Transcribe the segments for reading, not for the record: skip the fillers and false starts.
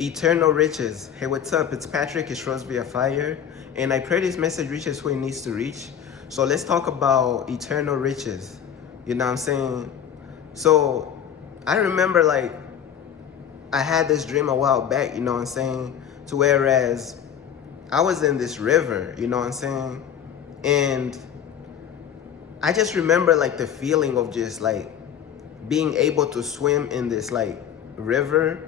Eternal riches. Hey, what's up? It's Patrick. It's Rose via Fire, and I pray this message reaches who it needs to reach. So let's talk about eternal riches. You know what I'm saying? So I remember like I had this dream a while back. You know what I'm saying? To whereas I was in this river. You know what I'm saying? And I just remember like the feeling of just like being able to swim in this like river.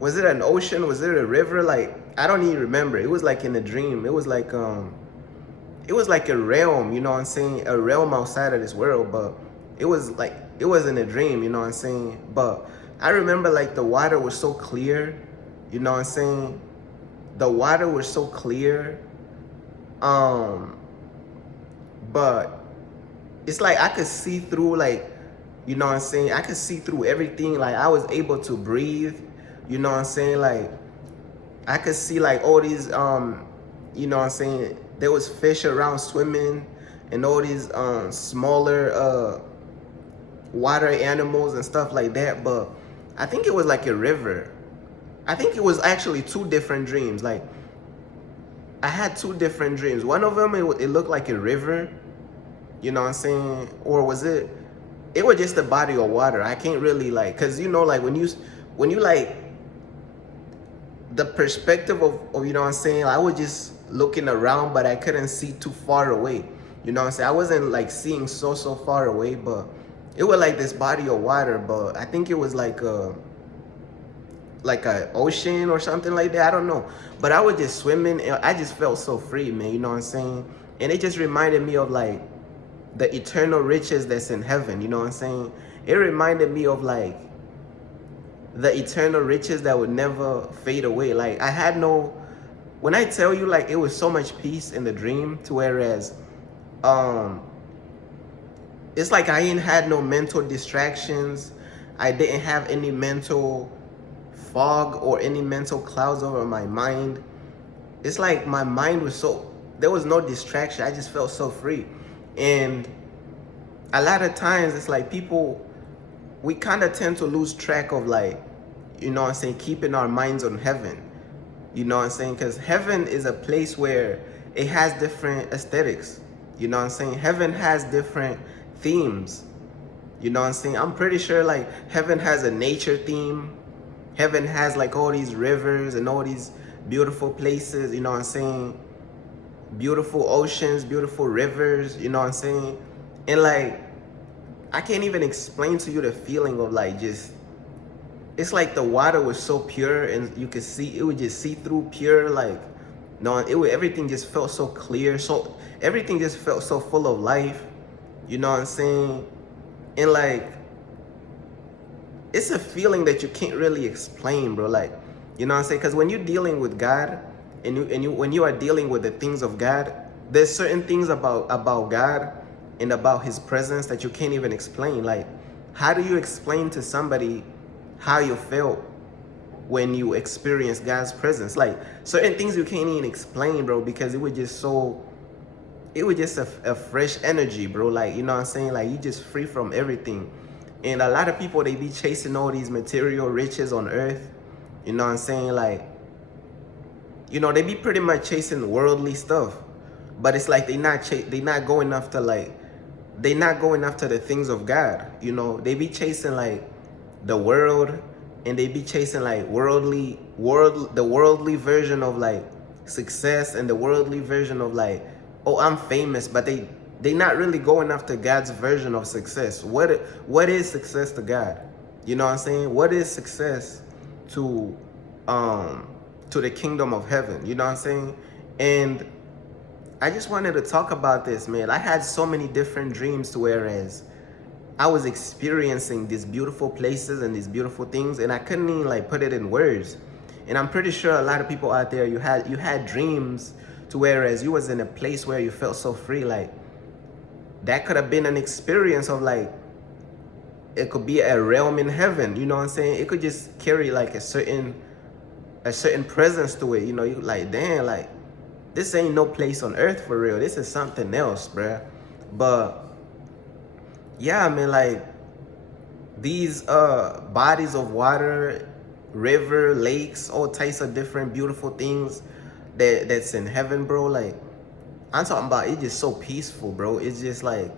Was it an ocean? Was it a river? Like I don't even remember. It was like in a dream. It was like a realm, you know what I'm saying? A realm outside of this world, but it was in a dream, you know what I'm saying? But I remember like the water was so clear, you know what I'm saying? The water was so clear. Um but it's like I could see through like, you know what I'm saying? I could see through everything. Like I was able to breathe, you know what I'm saying? Like I could see like all these you know what I'm saying, there was fish around swimming and all these smaller water animals and stuff like that. But I think it was like a river. I think it was actually two different dreams. Like I had two different dreams. One of them it looked like a river, you know what I'm saying? Or was it was just a body of water. I can't really like, cause you know like when you like the perspective of you know what I'm saying, I was just looking around, but I couldn't see too far away. You know what I'm saying? I wasn't like seeing so far away, but it was like this body of water, but I think it was like a ocean or something like that. I don't know. But I was just swimming and I just felt so free, man. You know what I'm saying? And it just reminded me of like the eternal riches that's in heaven. You know what I'm saying? It reminded me of like the eternal riches that would never fade away. Like I had no, when I tell you like it was so much peace in the dream to whereas it's like I ain't had no mental distractions. I didn't have any mental fog or any mental clouds over my mind. It's like my mind was so, there was no distraction. I just felt so free. And a lot of times it's like people, we kind of tend to lose track of like, you know what I'm saying, keeping our minds on heaven. You know what I'm saying? Because heaven is a place where it has different aesthetics. You know what I'm saying? Heaven has different themes. You know what I'm saying? I'm pretty sure like heaven has a nature theme. Heaven has like all these rivers and all these beautiful places, you know what I'm saying? Beautiful oceans, beautiful rivers, you know what I'm saying? And like, I can't even explain to you the feeling of like just, it's like the water was so pure and you could see, it would just see through pure, like, no, everything just felt so clear. So everything just felt so full of life, you know what I'm saying? And like, it's a feeling that you can't really explain, bro. Like, you know what I'm saying? Because when you're dealing with God and when you are dealing with the things of God, there's certain things about God and about his presence that you can't even explain. Like, how do you explain to somebody how you felt when you experience God's presence? Like certain things you can't even explain, bro, because it was just a fresh energy, bro. Like, you know what I'm saying? Like you just free from everything. And a lot of people, they be chasing all these material riches on earth. You know what I'm saying? Like, you know, they be pretty much chasing worldly stuff. But it's like they not going after like, they not going after the things of God. You know, they be chasing like the world, and they be chasing like the worldly version of like success and the worldly version of like, oh, I'm famous, but they not really going after God's version of success. What is success to God? You know what I'm saying? What is success to the kingdom of heaven? You know what I'm saying? And I just wanted to talk about this, man. I had so many different dreams to whereas I was experiencing these beautiful places and these beautiful things, and I couldn't even like put it in words. And I'm pretty sure a lot of people out there, you had dreams to whereas you was in a place where you felt so free. Like that could have been an experience of like, it could be a realm in heaven, you know what I'm saying? It could just carry like a certain presence to it, you know. You like, damn, like this ain't no place on earth for real. This is something else, bruh. But yeah, I mean, like these bodies of water river, lakes, all types of different beautiful things that's in heaven, bro. Like, I'm talking about, it's just so peaceful, bro. It's just like,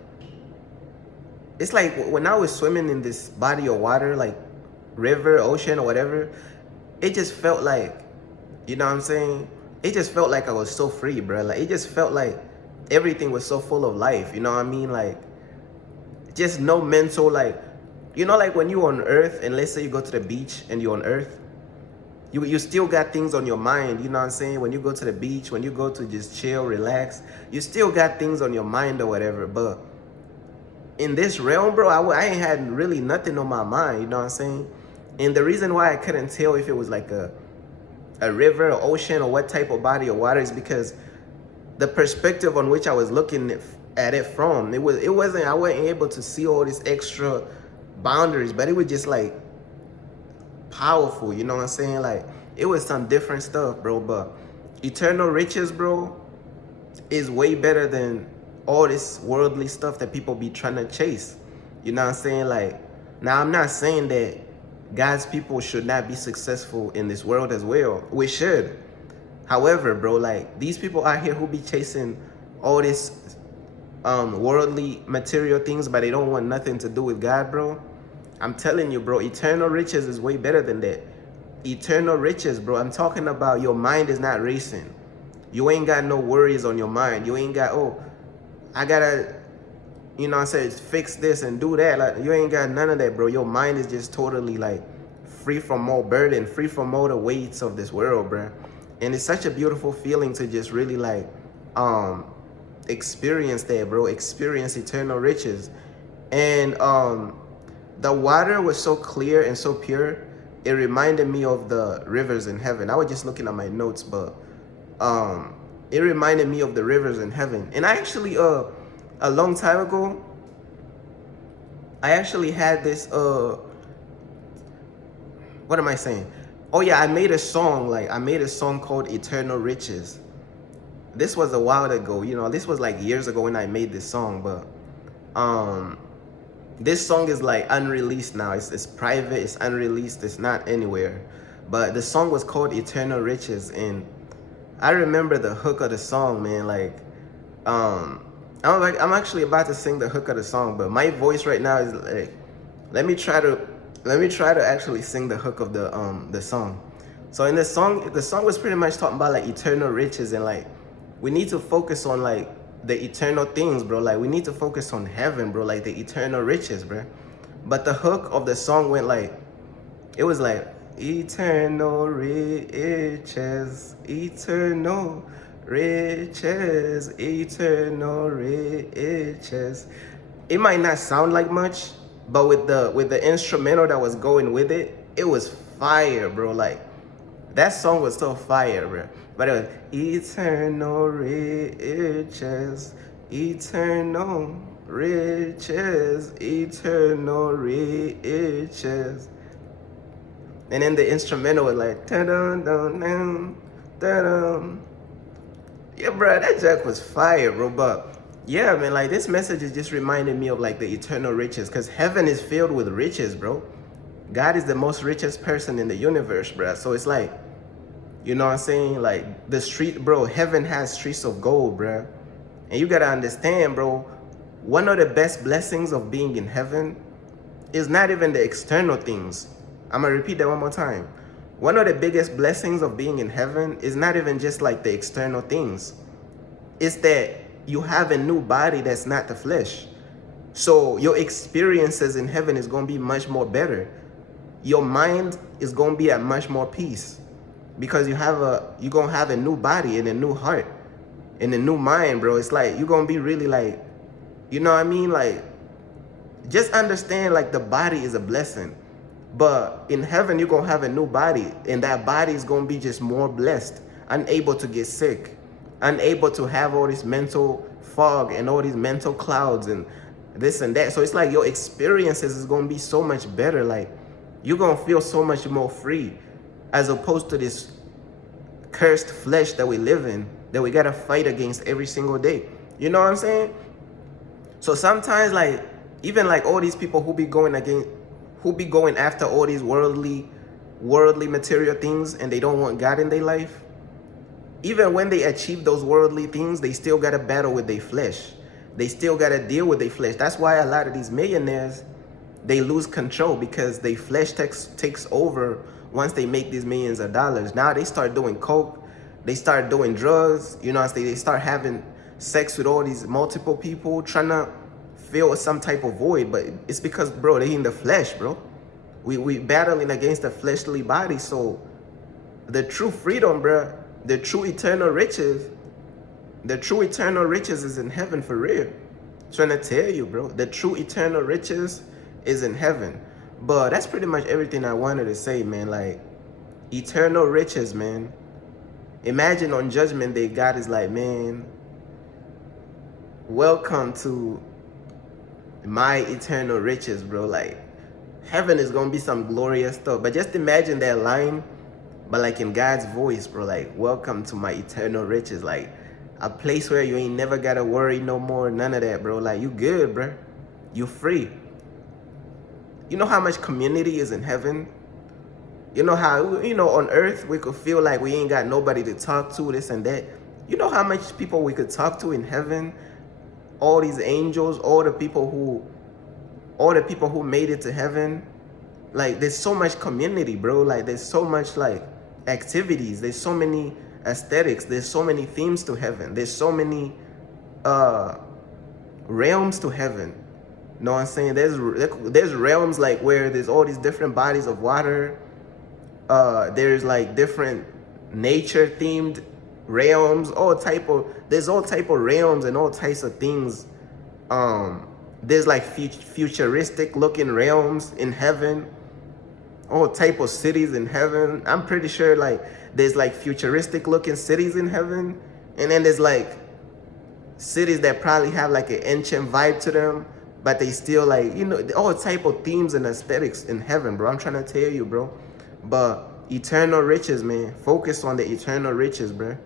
it's like when I was swimming in this body of water, like river, ocean, or whatever, it just felt like, you know what I'm saying? It just felt like I was so free, bro. Like, it just felt like everything was so full of life, you know what I mean? Like, just no mental, like, you know, like when you're on earth and let's say you go to the beach and you're on earth, you still got things on your mind, you know what I'm saying? When you go to the beach, when you go to just chill, relax, you still got things on your mind or whatever. But in this realm, bro, I ain't had really nothing on my mind, you know what I'm saying? And the reason why I couldn't tell if it was like a river, or ocean, or what type of body of water is because the perspective on which I was looking at it from, I wasn't able to see all these extra boundaries, but it was just like powerful, you know what I'm saying? Like, it was some different stuff, bro. But eternal riches, bro, is way better than all this worldly stuff that people be trying to chase. You know what I'm saying? Like, now I'm not saying that God's people should not be successful in this world as well. We should. However, bro, like, these people out here who be chasing all this worldly material things, but they don't want nothing to do with God, bro. I'm telling you, bro, eternal riches is way better than that. Eternal riches, bro. I'm talking about your mind is not racing. You ain't got no worries on your mind. You ain't got, oh, I gotta, you know what I'm saying, fix this and do that. Like, you ain't got none of that, bro. Your mind is just totally like free from all burden, free from all the weights of this world, bro. And it's such a beautiful feeling to just really like experience that, bro. Experience eternal riches. And the water was so clear and so pure, it reminded me of the rivers in heaven. I was just looking at my notes, but it reminded me of the rivers in heaven. And I actually a long time ago, I actually had this what am I saying? Oh yeah, I made a song called Eternal Riches. This was a while ago, you know, this was like years ago when I made this song, but this song is like unreleased now. It's private, it's unreleased, it's not anywhere. But the song was called Eternal Riches, and I remember the hook of the song, man. Like, I'm actually about to sing the hook of the song, but my voice right now is like, let me try to actually sing the hook of the song. So in the song was pretty much talking about like eternal riches, and like we need to focus on like the eternal things, bro. Like, we need to focus on heaven, bro, like the eternal riches, bro. But the hook of the song went like, it was like, eternal riches, eternal riches, eternal riches. It might not sound like much, but with the instrumental that was going with it, it was fire, bro. Like, that song was so fire, bro. But it was eternal riches, eternal riches, eternal riches. And then the instrumental was like, da-dum, dum, dum, da-dum. Yeah, bro, that jack was fire, bro. But yeah, man, like, this message is just reminding me of like the eternal riches, because heaven is filled with riches, bro. God is the most richest person in the universe, bro. So it's like, you know what I'm saying? Like, the street, bro, heaven has streets of gold, bro. And you gotta understand, bro, one of the best blessings of being in heaven is not even the external things. I'm gonna repeat that one more time. One of the biggest blessings of being in heaven is not even just like the external things. It's that you have a new body that's not the flesh. So your experiences in heaven is gonna be much more better. Your mind is gonna be at much more peace, because you're gonna have a new body and a new heart and a new mind, bro. It's like you're gonna be really like, you know what I mean? Like, just understand, like, the body is a blessing, but in heaven you're gonna have a new body, and that body is gonna be just more blessed, unable to get sick, unable to have all this mental fog and all these mental clouds and this and that. So it's like your experiences is gonna be so much better. Like, you're gonna feel so much more free, as opposed to this cursed flesh that we live in, that we gotta fight against every single day. You know what I'm saying? So sometimes, like, even like all these people who be going after all these worldly worldly material things and they don't want God in their life, even when they achieve those worldly things, they still got to battle with their flesh. They still got to deal with their flesh. That's why a lot of these millionaires, they lose control because their flesh takes over once they make these millions of dollars. Now they start doing coke, they start doing drugs, you know, they start having sex with all these multiple people, trying to fill some type of void. But it's because, bro, they in the flesh, bro. We battling against the fleshly body. So the true freedom, bro, the true eternal riches is in heaven for real. Trying to tell you, bro, the true eternal riches is in heaven. But that's pretty much everything I wanted to say, man. Like, eternal riches, man. Imagine on Judgment Day, God is like, man, welcome to my eternal riches, bro. Like, heaven is gonna be some glorious stuff. But just imagine that line, but like in God's voice, bro. Like, welcome to my eternal riches. Like, a place where you ain't never gotta worry no more, none of that, bro. Like, you good, bro. You free. You know how much community is in heaven? You know how, you know, on earth we could feel like we ain't got nobody to talk to, this and that. You know how much people we could talk to in heaven? All these angels, all the people who made it to heaven. Like, there's so much community, bro. Like, there's so much like activities. There's so many aesthetics. There's so many themes to heaven. There's so many realms to heaven. You know what I'm saying? There's realms like where there's all these different bodies of water. There's like different nature themed realms, there's all type of realms and all types of things. There's like futuristic looking realms in heaven, all type of cities in heaven. I'm pretty sure like there's like futuristic looking cities in heaven, and then there's like cities that probably have like an ancient vibe to them, but they still like, you know, all type of themes and aesthetics in heaven, bro. I'm trying to tell you, bro. But eternal riches, man. Focus on the eternal riches, bro.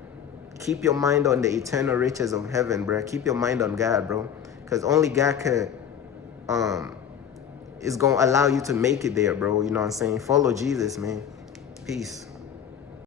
Keep your mind on the eternal riches of heaven, bro. Keep your mind on God, bro. Because only God could, is going to allow you to make it there, bro. You know what I'm saying? Follow Jesus, man. Peace.